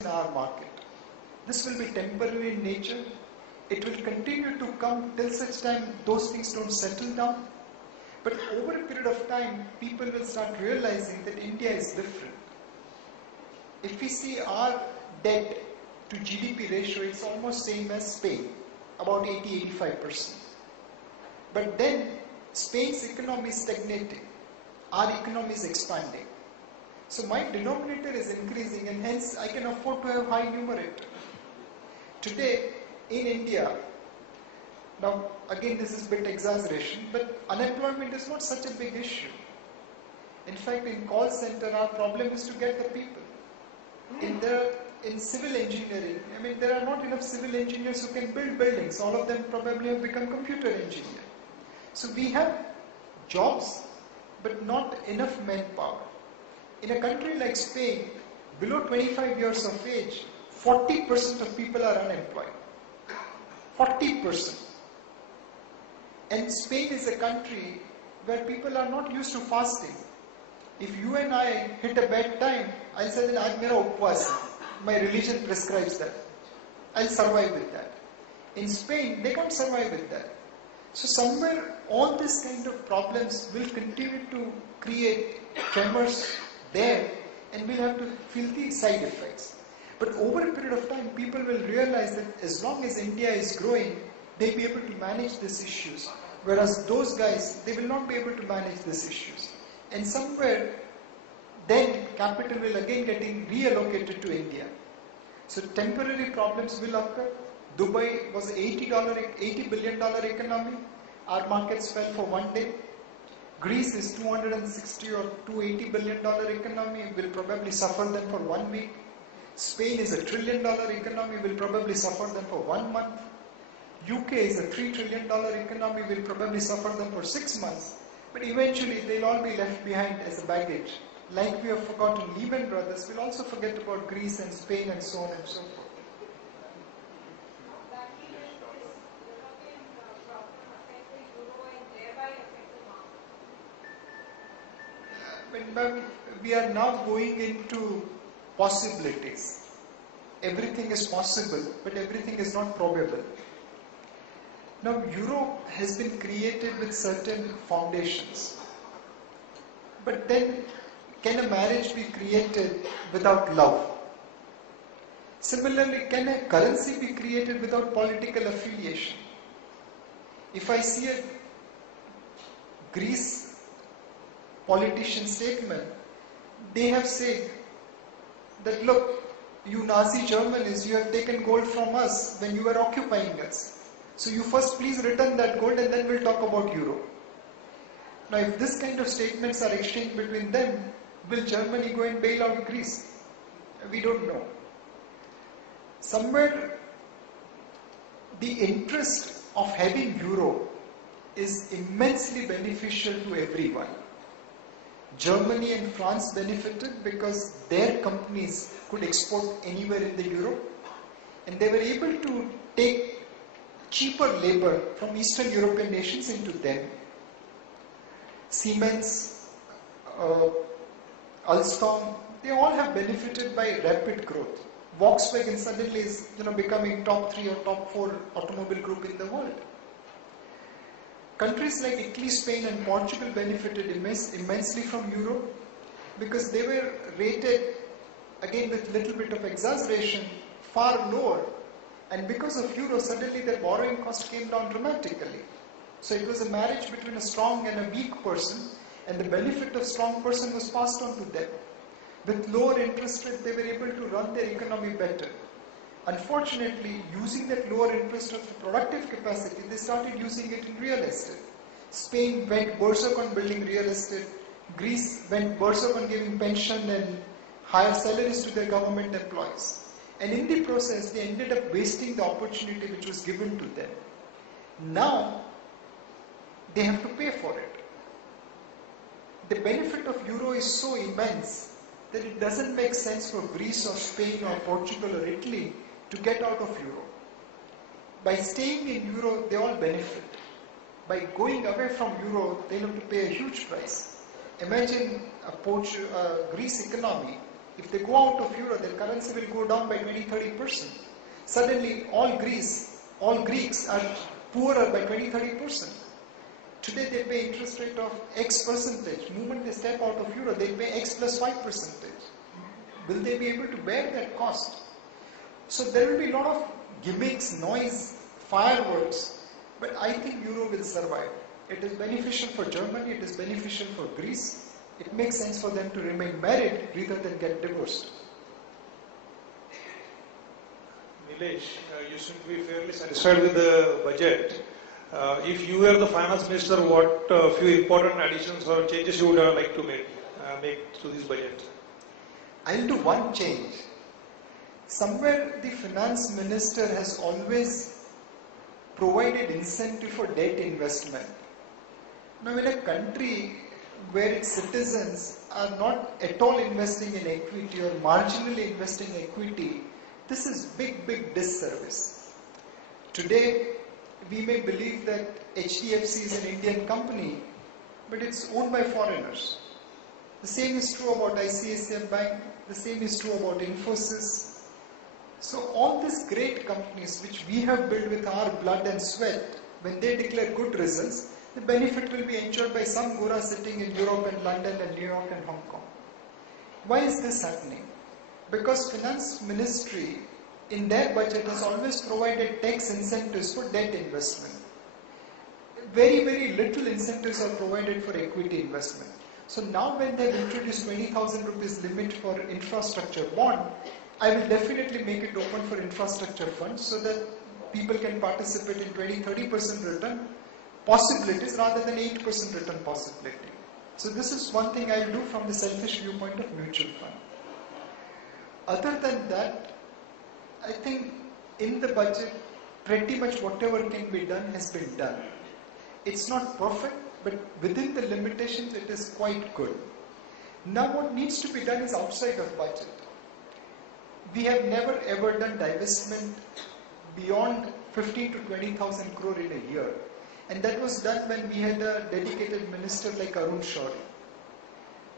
in our market. This will be temporary in nature. It will continue to come till such time those things don't settle down. But over a period of time, people will start realizing that India is different. If we see our debt to GDP ratio, it's almost same as Spain, about 80-85%. But then Spain's economy is stagnating, our economy is expanding. So my denominator is increasing and hence I can afford to have high numerator. Today in India, now again this is a bit exaggeration, but unemployment is not such a big issue. In fact, in call center our problem is to get the people. In civil engineering, there are not enough civil engineers who can build buildings. All of them probably have become computer engineers. So we have jobs but not enough manpower. In a country like Spain, below 25 years of age, 40% of people are unemployed. 40%. And Spain is a country where people are not used to fasting. If you and I hit a bad time, I'll say that I'm mera upvas. My religion prescribes that. I'll survive with that. In Spain, they can't survive with that. So somewhere all this kind of problems will continue to create tremors there, and we'll have to feel the side effects. But over a period of time, people will realize that as long as India is growing, they'll be able to manage these issues. Whereas those guys, they will not be able to manage these issues. And somewhere, then capital will again getting reallocated to India. So temporary problems will occur. Dubai was $80 billion economy. Our markets fell for one day. Greece is $260 or $280 billion economy, will probably suffer them for 1 week. Spain is $1 trillion economy, will probably suffer them for 1 month. UK is $3 trillion economy, will probably suffer them for 6 months. But eventually they'll all be left behind as a baggage. Like we have forgotten Lehman Brothers, we'll also forget about Greece and Spain and so on and so forth. We are now going into possibilities. Everything is possible, but everything is not probable. Now, Euro has been created with certain foundations. But then, can a marriage be created without love? Similarly, can a currency be created without political affiliation? If I see a Greece politician statement, they have said that look, you Nazi Germans, you have taken gold from us when you were occupying us. So you first please return that gold and then we'll talk about Euro. Now if this kind of statements are exchanged between them, will Germany go and bail out Greece? We don't know. Somewhere the interest of having Euro is immensely beneficial to everyone. Germany and France benefited because their companies could export anywhere in the Europe, and they were able to take cheaper labor from Eastern European nations into them. Siemens, Alstom, they all have benefited by rapid growth. Volkswagen suddenly is becoming top 3 or top 4 automobile group in the world. Countries like Italy, Spain and Portugal benefited immensely from Euro because they were rated, again with little bit of exaggeration, far lower, and because of Euro suddenly their borrowing cost came down dramatically. So it was a marriage between a strong and a weak person, and the benefit of strong person was passed on to them. With lower interest rate they were able to run their economy better. Unfortunately, using that lower interest of productive capacity, they started using it in real estate. Spain went berserk on building real estate. Greece went berserk on giving pension and higher salaries to their government employees. And in the process, they ended up wasting the opportunity which was given to them. Now, they have to pay for it. The benefit of Euro is so immense that it doesn't make sense for Greece or Spain or Portugal or Italy to get out of Euro. By staying in Euro, they all benefit. By going away from Euro, they'll have to pay a huge price. Imagine a Greece economy If they go out of euro, their currency will go down by 20-30%. Suddenly, all Greeks are poorer by 20-30%. Today they pay interest rate of X percentage. Moment they step out of euro, they pay X plus 5%. Will they be able to bear that cost? So there will be a lot of gimmicks, noise, fireworks, but I think euro will survive. It is beneficial for Germany, it is beneficial for Greece. It makes sense for them to remain married rather than get divorced. Nilesh, you seem to be fairly satisfied with the budget. If you were the finance minister, what few important additions or changes you would like to make to this budget? I'll do one change. Somewhere the finance minister has always provided incentive for debt investment. Now in a country where its citizens are not at all investing in equity or marginally investing in equity, this is big disservice. Today we may believe that HDFC is an Indian company, but it's owned by foreigners. The same is true about ICICI Bank, the same is true about Infosys. So all these great companies which we have built with our blood and sweat, when they declare good results, the benefit will be enjoyed by some gora sitting in Europe and London and New York and Hong Kong. Why is this happening? Because finance ministry in their budget has always provided tax incentives for debt investment. Very little incentives are provided for equity investment. So now when they have introduced 20,000 rupees limit for infrastructure bond, I will definitely make it open for infrastructure funds so that people can participate in 20-30% return possibilities rather than 8% return possibility. So this is one thing I will do from the selfish viewpoint of mutual fund. Other than that, I think in the budget pretty much whatever can be done has been done. It's not perfect, but within the limitations it is quite good. Now what needs to be done is outside of budget. We have never ever done divestment beyond 15 to 20,000 crore in a year. And that was done when we had a dedicated minister like Arun Shourie.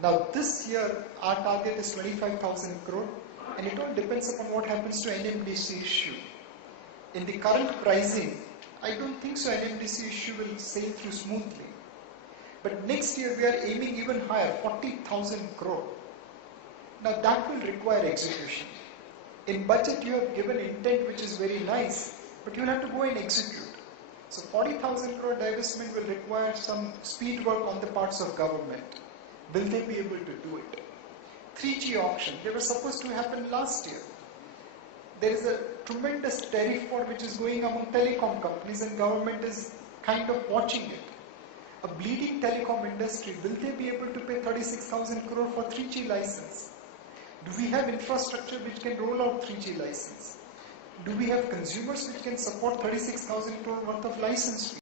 Now this year our target is 25,000 crore and it all depends upon what happens to NMDC issue. In the current pricing, I don't think so NMDC issue will sail through smoothly. But next year we are aiming even higher, 40,000 crore. Now that will require execution. In budget you have given intent which is very nice, but you will have to go and execute. So 40,000 crore divestment will require some speed work on the parts of government. Will they be able to do it? 3G auction, they were supposed to happen last year. There is a tremendous tariff war which is going among telecom companies and government is kind of watching it. A bleeding telecom industry, will they be able to pay 36,000 crore for 3G license? Do we have infrastructure which can roll out 3G license? Do we have consumers which can support 36,000 crore worth of license fee?